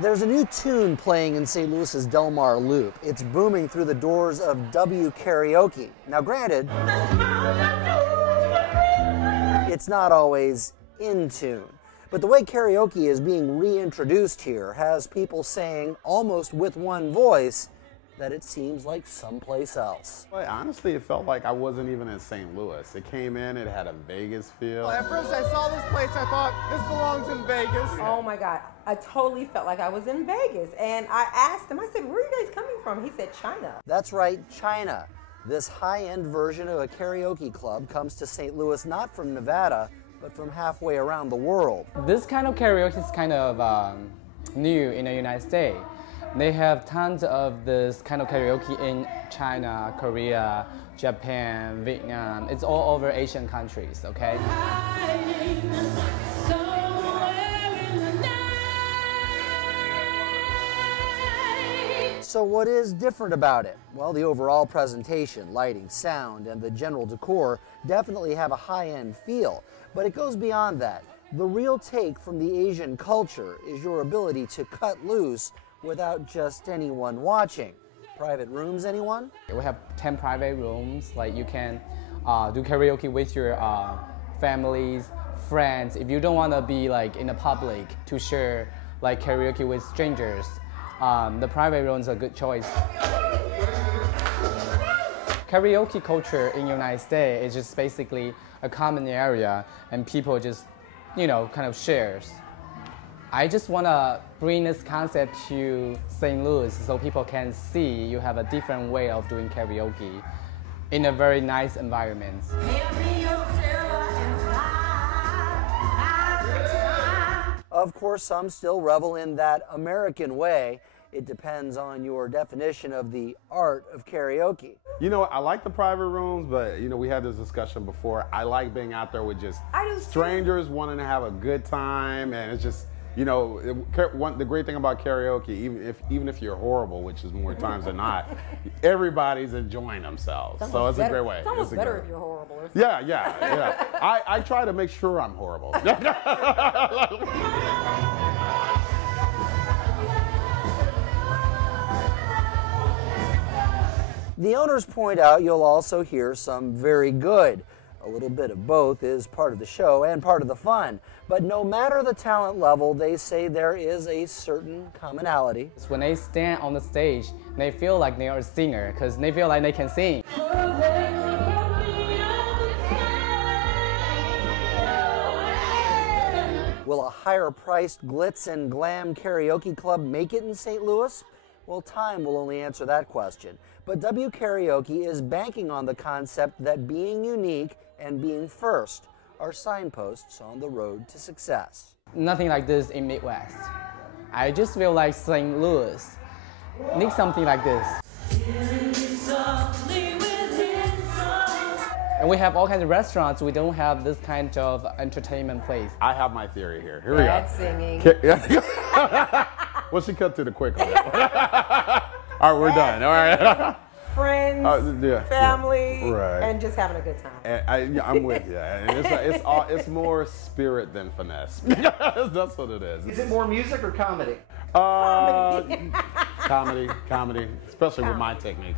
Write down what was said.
There's a new tune playing in St. Louis's Del Mar Loop. It's booming through the doors of W Karaoke. Now granted, it's not always in tune. But the way karaoke is being reintroduced here has people saying, almost with one voice, that it seems like someplace else. Well, honestly, it felt like I wasn't even in St. Louis. It came in, it had a Vegas feel. Well, at first I saw this place, I thought, this belongs in Vegas. Oh my God, I totally felt like I was in Vegas. And I asked him, I said, where are you guys coming from? He said, China. That's right, China. This high-end version of a karaoke club comes to St. Louis not from Nevada, but from halfway around the world. This kind of karaoke is kind of new in the United States. They have tons of this kind of karaoke in China, Korea, Japan, Vietnam. It's all over Asian countries, okay? So what is different about it? Well, the overall presentation, lighting, sound, and the general decor definitely have a high-end feel, but it goes beyond that. The real take from the Asian culture is your ability to cut loose without just anyone watching. Private rooms, anyone? We have 10 private rooms. Like you can do karaoke with your families, friends. If you don't want to be like in the public to share like karaoke with strangers, the private room is a good choice. Karaoke culture in the United States is just basically a common area and people just, you know, kind of shares. I just want to bring this concept to St. Louis so people can see you have a different way of doing karaoke in a very nice environment. Of course, some still revel in that American way. It depends on your definition of the art of karaoke. You know, I like the private rooms, but you know, we had this discussion before. I like being out there with just strangers wanting to have a good time, and it's just, you know, the great thing about karaoke, even if you're horrible, which is more times than not, everybody's enjoying themselves. So it's a great way. It's almost better if you're horrible. Or something. Yeah. I try to make sure I'm horrible. The owners point out you'll also hear some very good. A little bit of both is part of the show and part of the fun. But no matter the talent level, they say there is a certain commonality. When they stand on the stage, they feel like they are a singer because they feel like they can sing. Will a higher-priced glitz and glam karaoke club make it in St. Louis? Well, time will only answer that question. But W Karaoke is banking on the concept that being unique and being first are signposts on the road to success. Nothing like this in Midwest. I just feel like St. Louis needs something like this. And we have all kinds of restaurants. We don't have this kind of entertainment place. I have my theory here. Here we go. Bad singing. Well, she cut to the quick on that. All right, we're done. All right. Friends, family, and just having a good time. And I'm with you. And it's more spirit than finesse. That's what it is. Is it more music or comedy? Comedy, especially with my technique.